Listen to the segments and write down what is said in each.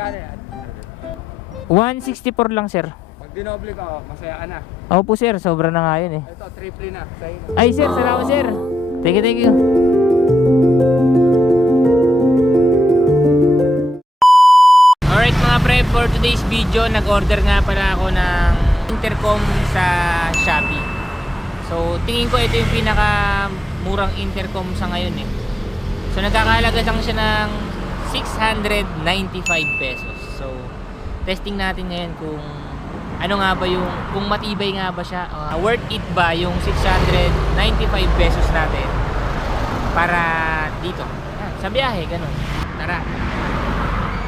Magkano yan? 164 lang sir. Pag dinoble ko, masaya ka na. Opo sir, sobra na nga yun eh. Ito, triple na. Sa'yo na. Ay sir, salamat sir. Thank you, thank you. Alright mga pre, for today's video, nag-order nga pala ako ng intercom sa Shopee. So tingin ko ito yung pinaka murang intercom sa ngayon eh. So nagkakahalaga lang siya ng 695 pesos. So testing natin ngayon kung ano nga ba yung, kung matibay nga ba siya, worth it ba yung 695 pesos natin para dito sa biyahe, ganun. Tara.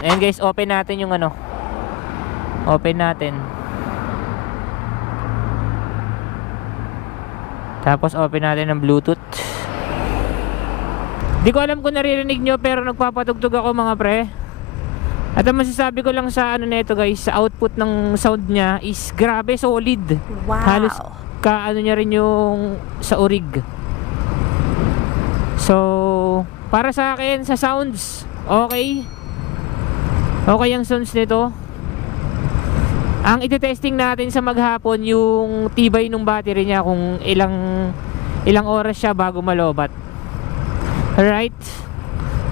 Ayan guys, open natin yung ano, open natin, tapos open natin ng Bluetooth. Di ko alam kung naririnig nyo pero nagpapatugtog ako mga pre. At ang masasabi ko lang sa ano nito guys, sa output ng sound niya is grabe solid. Wow. Halos ka ano niya rin yung sa orig. So para sa akin sa sounds, okay. Okay ang sounds nito. Ang iti-testing natin sa maghapon yung tibay ng battery niya, kung ilang oras siya bago malobat. Alright.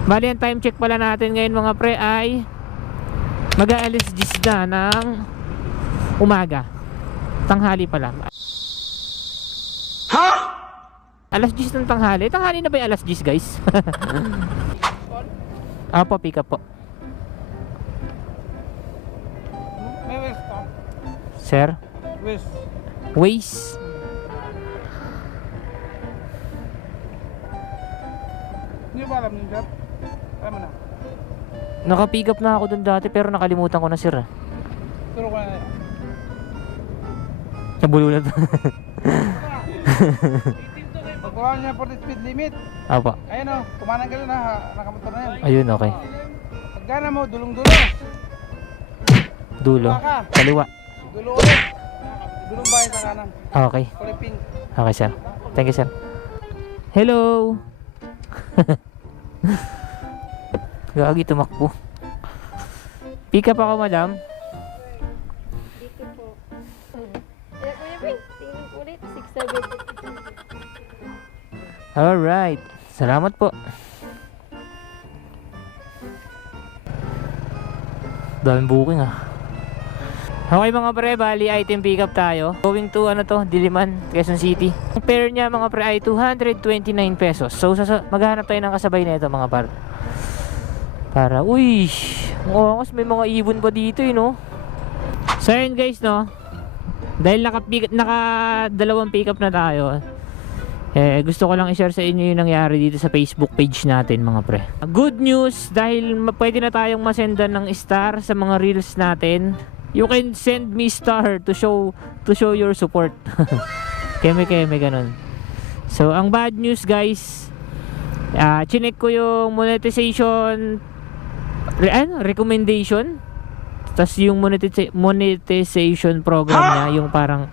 Bali ang time check pala natin ngayon mga pre ay mag-aalis 10 na ng umaga. Tanghali pala. Ha? Alas 10 ng tanghali. Tanghali na ba yung alas 10 guys? Apo, pick up po. May West to. Sir? West. Waze? Hindi ba alam niyo, sir? Alam mo na. Naka-pick up na ako dun dati pero nakalimutan ko na sir. Turo ko na yan. Nabulunan. Pagkawa niya for the speed limit. Apo. Ayun o, kumanang ka na, nakamotor na yan. Ayun, okay. Pagkana mo, dulong-dulo. Dulo. Kaliwa. Dulo ulit. Dulong bahay sa kanan. Okay. Kulay pink. Okay sir. Thank you sir. Hello. Gagi tumakbo. Pick up ako madam. Dito po. Kaya Kuya Ping, tingin ko ulit. 670. Alright. Salamat po. Daming booking ah. Okay mga pre, bali item pick up tayo. Going to ano to, Diliman, Quezon City. Ang fare niya mga pre ay 229 pesos. So maghanap tayo ng kasabay na ito mga par. Para, uy, ang may mga ibon pa dito eh no. So yun guys no, dahil naka dalawang pick up na tayo, gusto ko lang i-share sa inyo yung nangyari dito sa Facebook page natin mga pre. Good news, dahil pwede na tayong masendan ng star sa mga reels natin. You can send me star to show your support. Keme ganun. So ang bad news guys, chinek ko yung monetization recommendation, tas yung monetization program niya, yung parang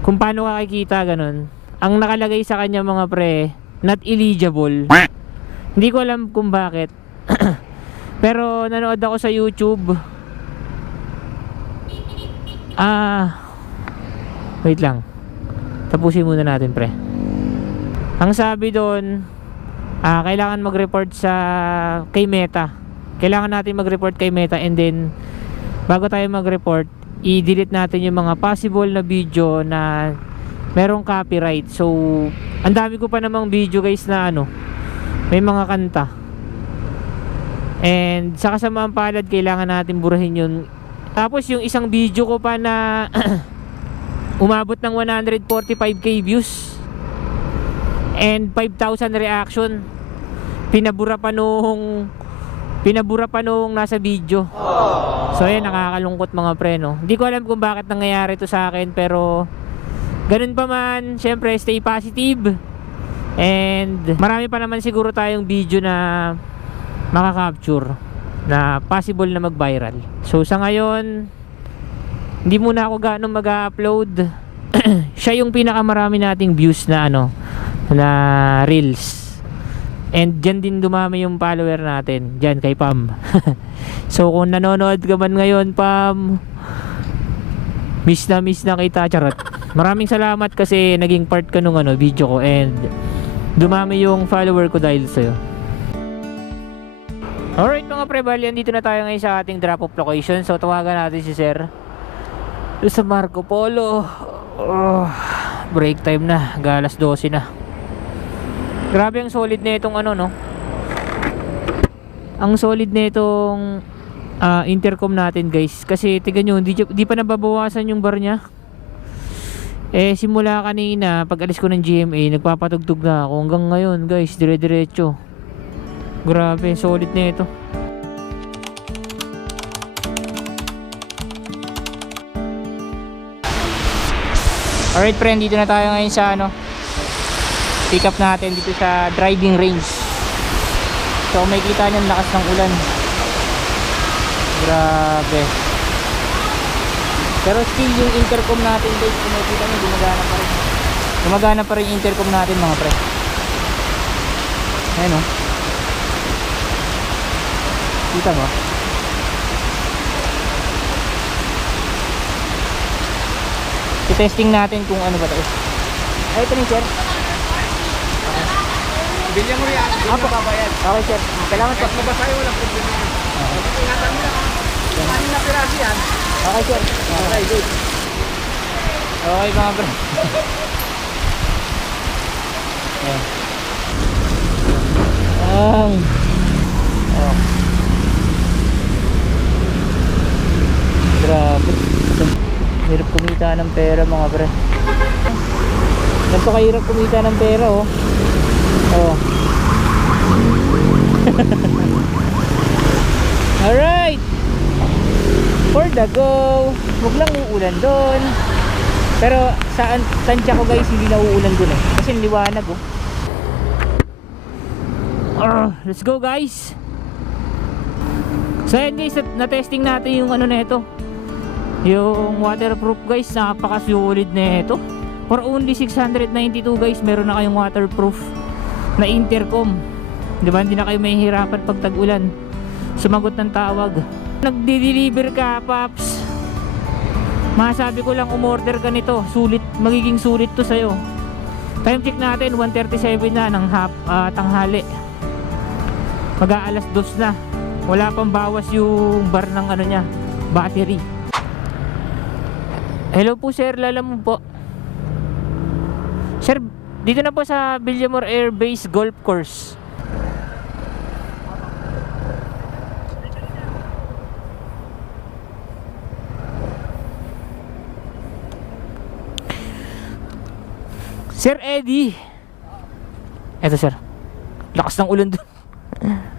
kung paano kakikita ganun. Ang nakalagay sa kanya mga pre, not eligible. Hindi ko alam kung bakit. Pero nanood ako sa YouTube. Wait lang. Tapusin muna natin pre. Ang sabi doon, kailangan mag-report kay Meta. Kailangan natin mag-report kay Meta, and then bago tayo mag-report, i-delete natin yung mga possible na video na merong copyright. So, ang dami ko pa namang video guys na may mga kanta. And sa kasamaang palad, kailangan natin burahin yun. Tapos yung isang video ko pa na umabot ng 145k views and 5,000 reaction, pinabura pa nung nasa video. So yan, nakakalungkot mga pre no. Hindi ko alam kung bakit nangyayari to sa akin, pero ganun pa man, syempre stay positive. And marami pa naman siguro tayong video na makaka-capture na possible na mag-viral. So sa ngayon, hindi muna ako gaano mag-upload. Siya yung pinakamarami nating views na na reels. And dyan din dumami yung follower natin, dyan kay Pam. So kung nanonood ka man ngayon, Pam, miss na kita, charot. Maraming salamat kasi naging part ka nung video ko, and dumami yung follower ko dahil sa'yo. Alright mga pre, bali andito na tayo ngayon sa ating drop off location. So tawagan natin si Sir doon sa Marco Polo. Break time na, galas 12 na. Grabe ang solid na itong no. Ang solid na itong intercom natin guys. Kasi tignan nyo, di pa nababawasan yung bar nya. Simula kanina pag alis ko ng GMA, nagpapatugtog na ako. Hanggang ngayon guys, dire-diretso. Grabe, solid na ito. Alright friend, dito na tayo ngayon sa pick up natin dito sa driving range. So may kita nyo ang lakas ng ulan. Grabe. Pero still yung intercom natin guys, kung makikita nyo, gumagana pa rin. Gumagana pa rin yung intercom natin mga pre. Ayan o. Kita mo? I-testing natin kung ano ba ito. Ay, ito ni sir. Bilya mo yan. Apo. Okay sir. Kailangan po. Kahit mabasa yun, walang problema. Ingatan mo na ha. Ano na pirasi yan? Okay sir. Okay, good. Okay mga bro. Ayan. Grabe. Hirap kumita ng pera mga pre. Napakahirap kumita ng pera oh. Alright. For the go. Huwag lang uulan doon. Pero saan tansya ko guys, hindi na uulan doon eh. Kasi liwanag oh. Let's go guys. So yun guys, na-testing natin yung na ito. Yung waterproof guys, napakasulit na ito. For only 692 guys, meron na kayong waterproof na intercom. Di ba? Hindi na kayo mahihirapan pag tag-ulan sumagot ng tawag. Nagde-deliver ka, Paps, masabi ko lang, umorder ka nito. Sulit, magiging sulit to sa'yo. Time check natin, 1:37 na ng tanghali. Mag-aalas 2 na. Wala pang bawas yung bar ng niya, battery. Hello po sir, lalamove po. Sir, dito na po sa Villamor Air Base Golf Course. Sir Eddie. Eto sir. Lakas ng ulan doon.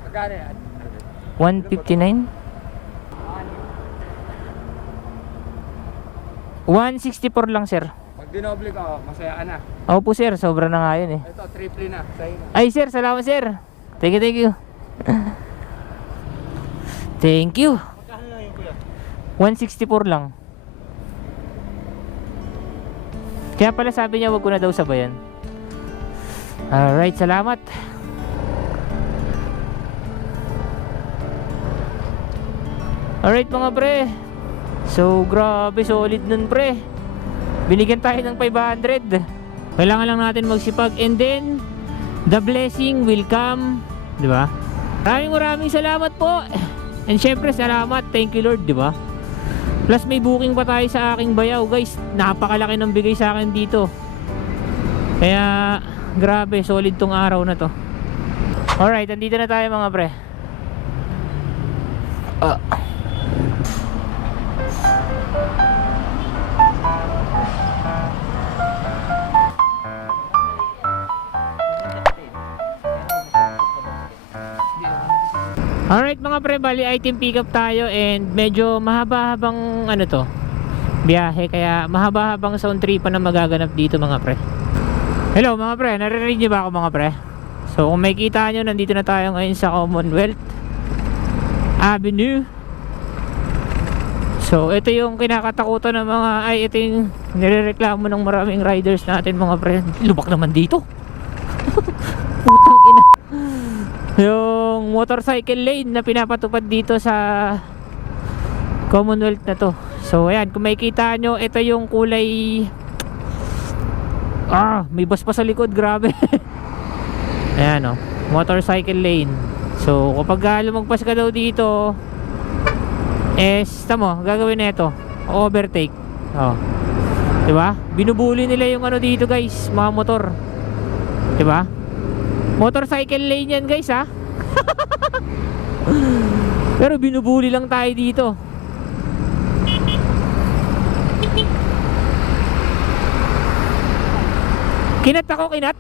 Magkano yan? 159. 164 lang sir. Pag dinoble ka, masaya ka na. Opo sir, sobra na nga yun eh. Ito, triple na. Sa'yo na. Ay sir, salamat sir. Thank you. Thank you. Magkano lang yung kuya? 164 lang. Kaya pala sabi niya wag ko na daw sabayan. Alright, salamat. Alright mga pre. So grabe, solid nun pre. Binigyan tayo ng 500. Kailangan lang natin magsipag, and then the blessing will come, di ba? Maraming salamat po. And syempre salamat, thank you Lord, di ba? Plus may booking pa tayo sa aking bayaw guys. Napakalaki ng bigay sa akin dito. Kaya grabe, solid tong araw na to. Alright, andito na tayo mga pre. Alright mga pre, bali item pick up tayo, and medyo mahaba-habang biyahe, kaya mahaba-habang sound trip pa na magaganap dito mga pre. Hello mga pre, naririnig niyo ba ako mga pre? So kung makikita nyo, nandito na tayo ngayon sa Commonwealth Avenue. So ito yung kinakatakutan ng mga, ito yung nirereklamo ng maraming riders natin mga pre. Lubak naman dito. Putang ina. Yung motorcycle lane na pinapatupad dito sa Commonwealth na to. So ayan, kung makikita nyo, ito yung kulay, may bus pa sa likod, grabe. Ayan, motorcycle lane. So kapag lumagpas ka daw dito, tamo, gagawin na ito, overtake. Diba? Binubuli nila yung ano dito guys, mga motor. Diba? Motorcycle lane yan guys, ha. Pero binubuli lang tayo dito. Kinat ako, kinat.